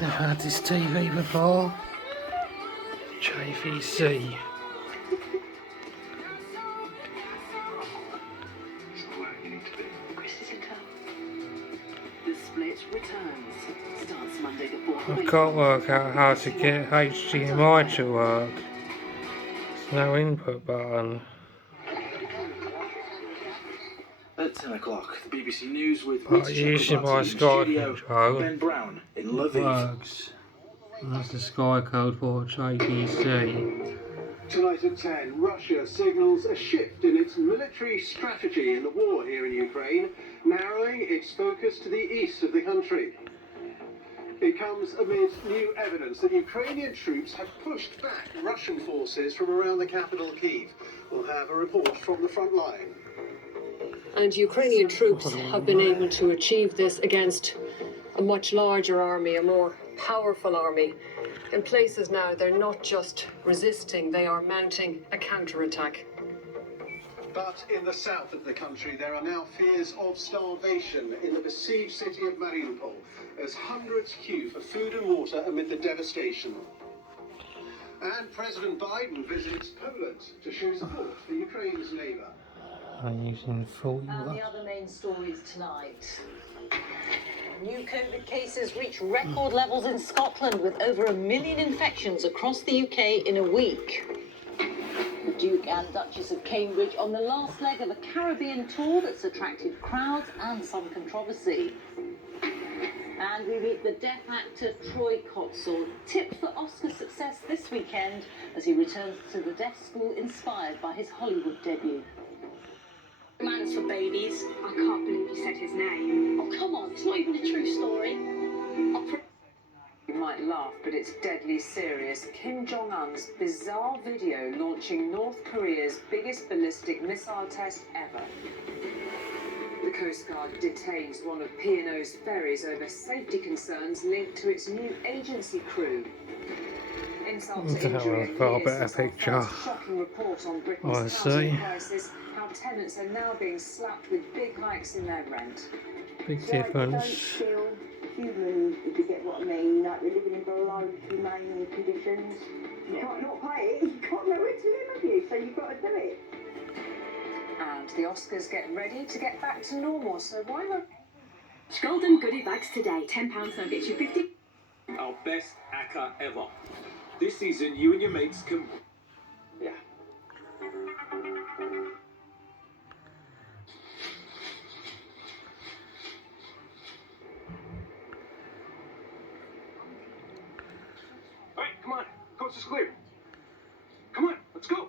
Never had this TV before. JVC. I can't work out how to get HDMI to work. There's no input button. At 10 o'clock, the BBC News with Using my Sky control, Ben Brown in it works. And that's the Sky code for JVC. Tonight at 10, Russia signals a shift in its military strategy in the war here in Ukraine, narrowing its focus to the east of the country. It comes amid new evidence that Ukrainian troops have pushed back Russian forces from around the capital Kyiv. We'll have a report from the front line. And Ukrainian troops have been able to achieve this against a much larger army, a more powerful army. In places now, they're not just resisting, they are mounting a counterattack. But in the south of the country, there are now fears of starvation in the besieged city of Mariupol, as hundreds queue for food and water amid the devastation. And President Biden visits Poland to show support for Ukraine's neighbour. I'm using 40 And the other main stories tonight. New COVID cases reach record levels in Scotland with over 1 million infections across the UK in a week. The Duke and Duchess of Cambridge on the last leg of a Caribbean tour that's attracted crowds and some controversy. And we meet the deaf actor Troy Kotsur, tipped for Oscar success this weekend as he returns to the deaf school inspired by his Hollywood debut. Man's for babies. I can't believe you said his name. Oh, come on, it's not even a true story. You might laugh, but it's deadly serious. Kim Jong-un's bizarre video launching North Korea's biggest ballistic missile test ever. The Coast Guard detains one of P&O's ferries over safety concerns linked to its new agency crew. Insult to injury and here's shocking report on Britain's housing crisis. How tenants are now being slapped with big hikes in their rent. Big difference. Don't feel human, if you get what I mean, like we're living in below humane conditions. You can't not pay it, you can't know where to live, have you? So you've got to do it. And the Oscars get ready to get back to normal, so why not? Golden goodie bags today. £10 now gets you 50. Our best ACCA ever. This season, you and your mates can... Yeah. All right, come on. Coast is clear. Come on, let's go.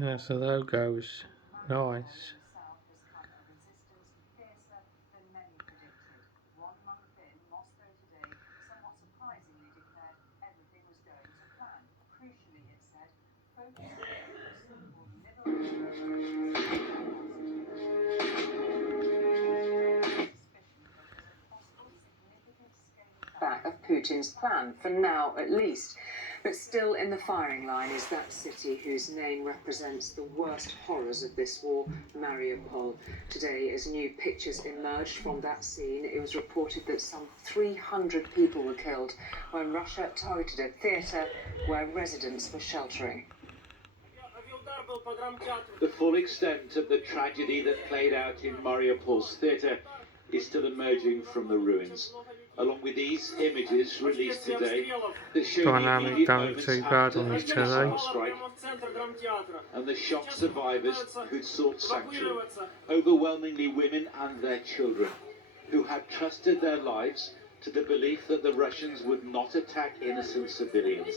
Yeah, so that goes nice. Back of Putin's plan, for now at least. But still in the firing line is that city whose name represents the worst horrors of this war, Mariupol. Today, as new pictures emerged from that scene, it was reported that some 300 people were killed when Russia targeted a theatre where residents were sheltering. The full extent of the tragedy that played out in Mariupol's theatre is still emerging from the ruins. Along with these images released today that show Dynamic don't look too bad on this today. And the shocked survivors who'd sought sanctuary, overwhelmingly women and their children, who had trusted their lives to the belief that the Russians would not attack innocent civilians.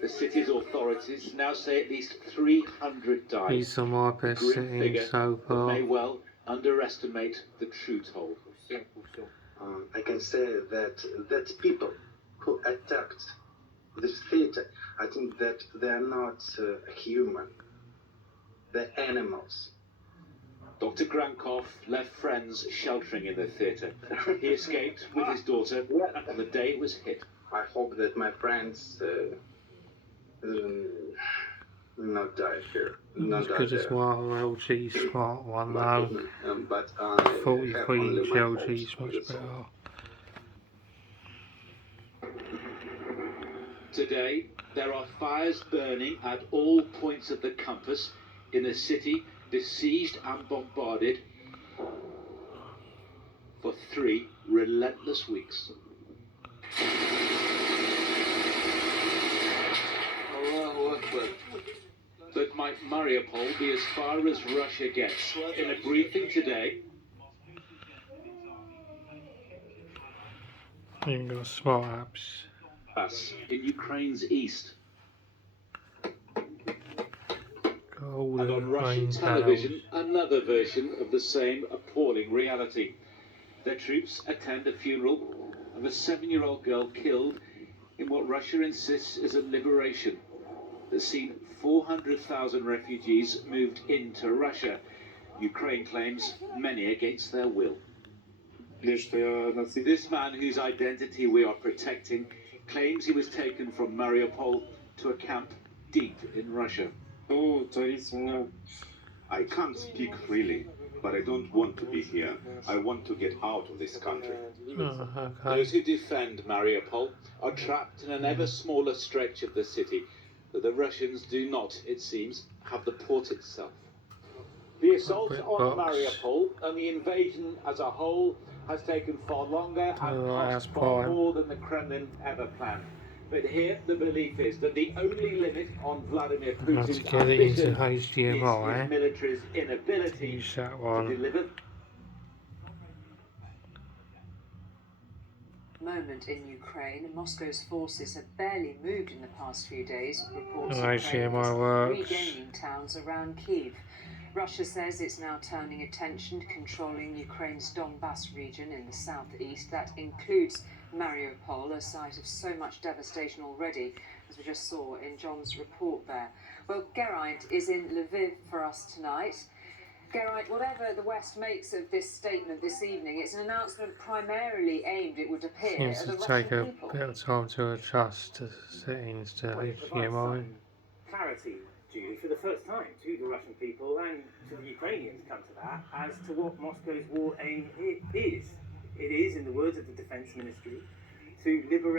The city's authorities now say at least 300 died. These are my best sittings so far. May well underestimate the true toll. I can say that people who attacked this theater, I think that they are not human. They're animals. Dr. Grankov left friends sheltering in the theatre. He escaped with his daughter on the day it was hit. I hope that my friends not die here. Not As die good as there. one LG Smart one But, though. but I have 43 only inch my LG hopes is for much this all. better. Today, there are fires burning at all points of the compass in a city besieged and bombarded for 3 relentless weeks. But might Mariupol be as far as Russia gets? In a briefing today, You've got smart apps. in Ukraine's east. Got all And the on Russian rain television, panels. another version of the same appalling reality. Their troops attend a funeral of a 7-year-old girl killed in what Russia insists is a liberation that's seen 400,000 refugees moved into Russia. Ukraine claims many against their will. This man, whose identity we are protecting, claims he was taken from Mariupol to a camp deep in Russia. I can't speak freely, but I don't want to be here. I want to get out of this country. Oh, okay. Those who defend Mariupol are trapped in an ever smaller stretch of the city that the Russians do not, it seems, have the port itself. The assault on Mariupol and the invasion as a whole has taken far longer and cost far more than the Kremlin ever planned. But here the belief is that the only limit on Vladimir Putin's get it into ambition HDMI, is his military's inability use that to one. deliver. Moment in Ukraine, Moscow's forces have barely moved in the past few days, reports HDMI works. regaining towns around Kyiv. Russia says it's now turning attention to controlling Ukraine's Donbass region in the southeast. That includes Mariupol, a site of so much devastation already, as we just saw in John's report there. Well, Geraint is in Lviv for us tonight. Geraint, whatever the West makes of this statement this evening, it's an announcement primarily aimed, it would appear, Seems at to the take Russian a people. bit of time to adjust the settings to HDMI. Clarity, Julie, for the first time to the Russian people and to the Ukrainians, come to that, as to what Moscow's war aim is. It is, in the words of the Defence Ministry, to liberate